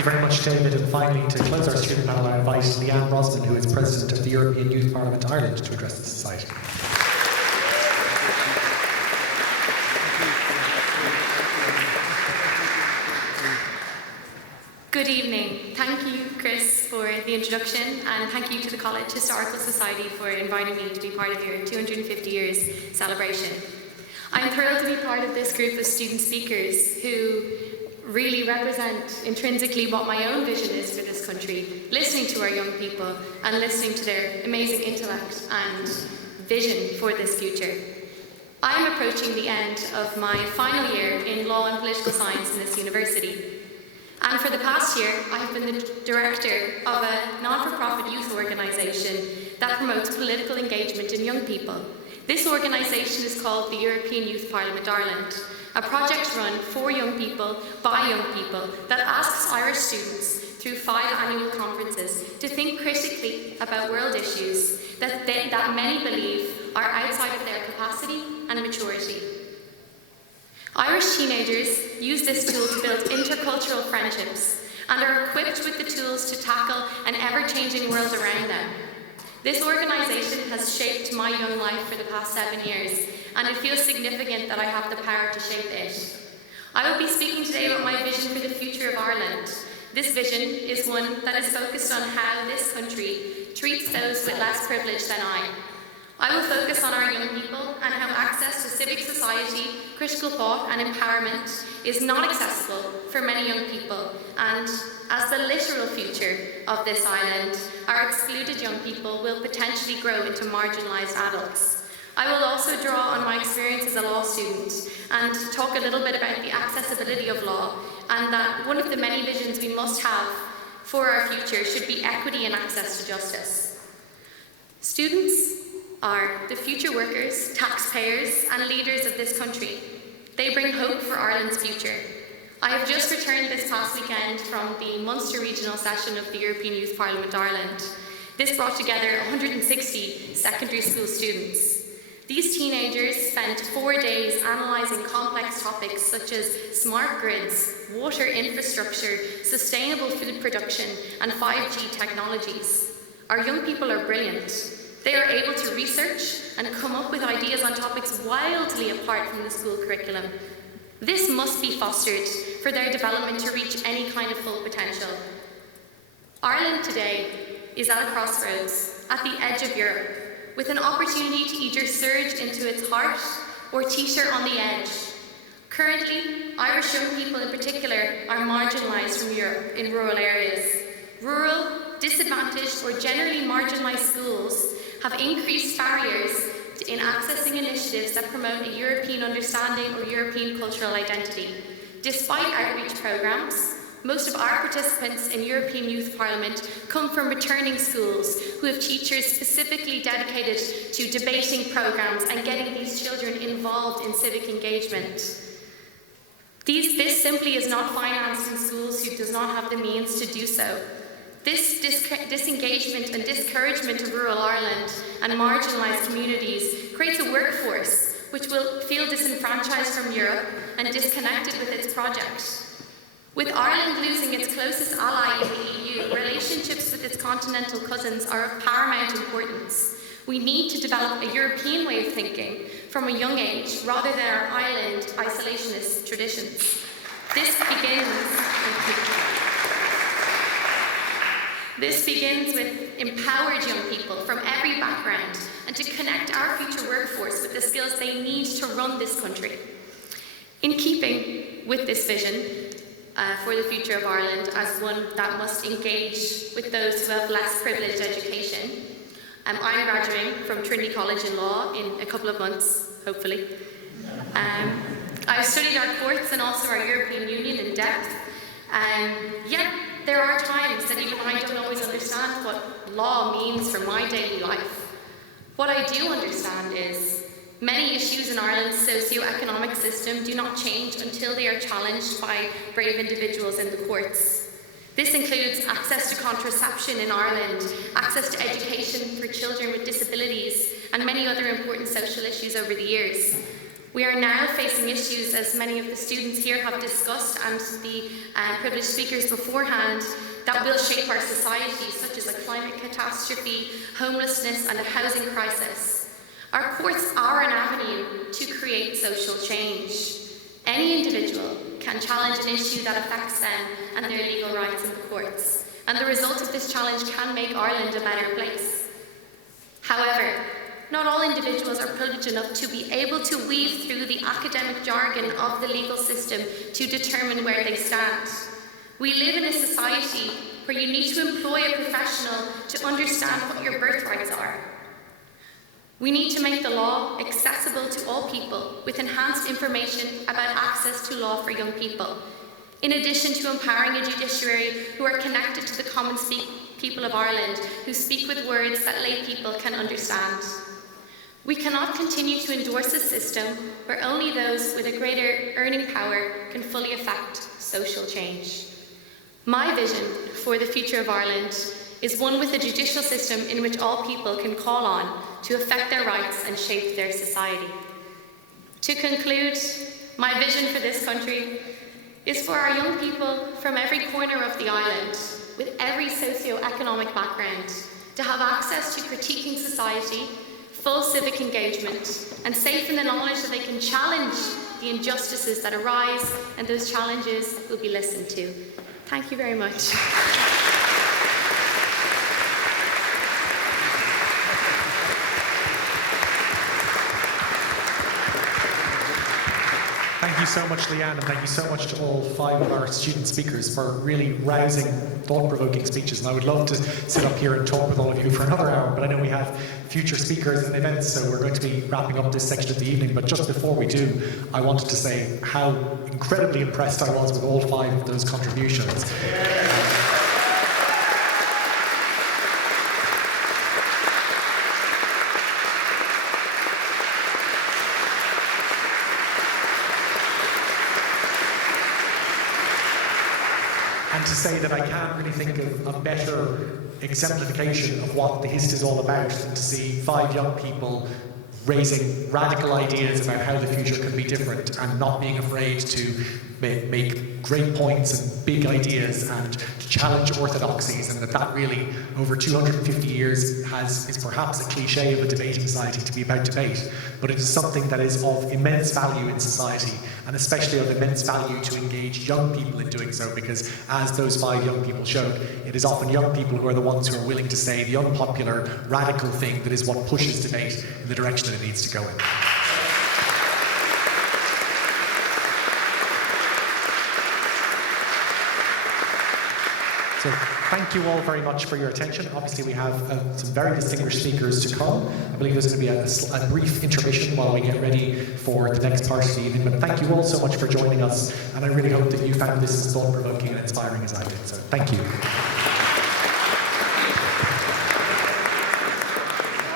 you very much, David. And finally, to close our student panel, I invite Leanne Brosnan, who is President of the European Youth Parliament Ireland, to address the society. Good evening. Thank you, Chris, for the introduction, and thank you to the College Historical Society for inviting me to be part of your 250 years celebration. I'm thrilled to be part of this group of student speakers who really represent intrinsically what my own vision is for this country, listening to our young people and listening to their amazing intellect and vision for this future. I am approaching the end of my final year in law and political science in this university. And for the past year, I have been the director of a non-for-profit youth organisation that promotes political engagement in young people. This organisation is called the European Youth Parliament Ireland, a project run for young people, by young people, that asks Irish students through 5 annual conferences to think critically about world issues that many believe are outside of their capacity and maturity. Irish teenagers use this tool to build intercultural friendships and are equipped with the tools to tackle an ever-changing world around them. This organisation has shaped my young life for the past 7 years, and it feels significant that I have the power to shape it. I will be speaking today about my vision for the future of Ireland. This vision is one that is focused on how this country treats those with less privilege than I will focus on our young people and how access to civic society, critical thought and empowerment is not accessible for many young people, and as the literal future of this island, our excluded young people will potentially grow into marginalised adults. I will also draw on my experience as a law student and talk a little bit about the accessibility of law, and that one of the many visions we must have for our future should be equity and access to justice. Students are the future workers, taxpayers and leaders of this country. They bring hope for Ireland's future. I have just returned this past weekend from the Munster Regional Session of the European Youth Parliament Ireland. This brought together 160 secondary school students. These teenagers spent 4 days analysing complex topics such as smart grids, water infrastructure, sustainable food production and 5G technologies. Our young people are brilliant. They are able to research and come up with ideas on topics wildly apart from the school curriculum. This must be fostered for their development to reach any kind of full potential. Ireland today is at a crossroads, at the edge of Europe, with an opportunity to either surge into its heart or teeter on the edge. Currently, Irish young people in particular are marginalised from Europe in rural areas. Rural, disadvantaged or generally marginalised schools have increased barriers in accessing initiatives that promote a European understanding or European cultural identity. Despite outreach programmes, most of our participants in European Youth Parliament come from returning schools who have teachers specifically dedicated to debating programmes and getting these children involved in civic engagement. This simply is not financed in schools who does not have the means to do so. This disengagement and discouragement of rural Ireland and marginalised communities creates a workforce which will feel disenfranchised from Europe and disconnected with its project. With Ireland losing its closest ally in the EU, relationships with its continental cousins are of paramount importance. We need to develop a European way of thinking from a young age rather than our island isolationist traditions. This begins with empowered young people from every background and to connect our future workforce with the skills they need to run this country. In keeping with this vision for the future of Ireland as one that must engage with those who have less privileged education, I'm graduating from Trinity College in Law in a couple of months, hopefully. I've studied our courts and also our European Union in depth. Yet there are times that even I don't always understand what law means for my daily life. What I do understand is many issues in Ireland's socio-economic system do not change until they are challenged by brave individuals in the courts. This includes access to contraception in Ireland, access to education for children with disabilities, and many other important social issues over the years. We are now facing issues, as many of the students here have discussed and the privileged speakers beforehand, that will shape our society, such as a climate catastrophe, homelessness and a housing crisis. Our courts are an avenue to create social change. Any individual can challenge an issue that affects them and their legal rights in the courts, and the result of this challenge can make Ireland a better place. However, not all individuals are privileged enough to be able to weave through the academic jargon of the legal system to determine where they stand. We live in a society where you need to employ a professional to understand what your birthrights are. We need to make the law accessible to all people with enhanced information about access to law for young people, in addition to empowering a judiciary who are connected to the common people of Ireland, who speak with words that lay people can understand. We cannot continue to endorse a system where only those with a greater earning power can fully affect social change. My vision for the future of Ireland is one with a judicial system in which all people can call on to affect their rights and shape their society. To conclude, my vision for this country is for our young people from every corner of the island, with every socio-economic background, to have access to critiquing society, full civic engagement, and safe in the knowledge that they can challenge the injustices that arise, and those challenges will be listened to. Thank you very much. Thank you so much, Leanne, and thank you so much to all 5 of our student speakers for really rousing, thought-provoking speeches. And I would love to sit up here and talk with all of you for another hour, but I know we have future speakers and events, so we're going to be wrapping up this section of the evening. But just before we do, I wanted to say how incredibly impressed I was with all 5 of those contributions. And to say that I can't really think of a better exemplification of what the HIST is all about than to see 5 young people raising radical ideas about how the future can be different and not being afraid to make great points and big ideas and to challenge orthodoxies, and that really, over 250 years, is perhaps a cliche of a debating society to be about debate, but it is something that is of immense value in society, and especially of immense value to engage young people in doing so, because as those 5 young people showed, it is often young people who are the ones who are willing to say the unpopular, radical thing that is what pushes debate in the direction that it needs to go in. So thank you all very much for your attention. Obviously we have some very distinguished speakers to come. I believe there's going to be a brief intermission while we get ready for the next part of the evening. But thank you all so much for joining us, and I really hope that you found this as thought-provoking and inspiring as I did. So thank you.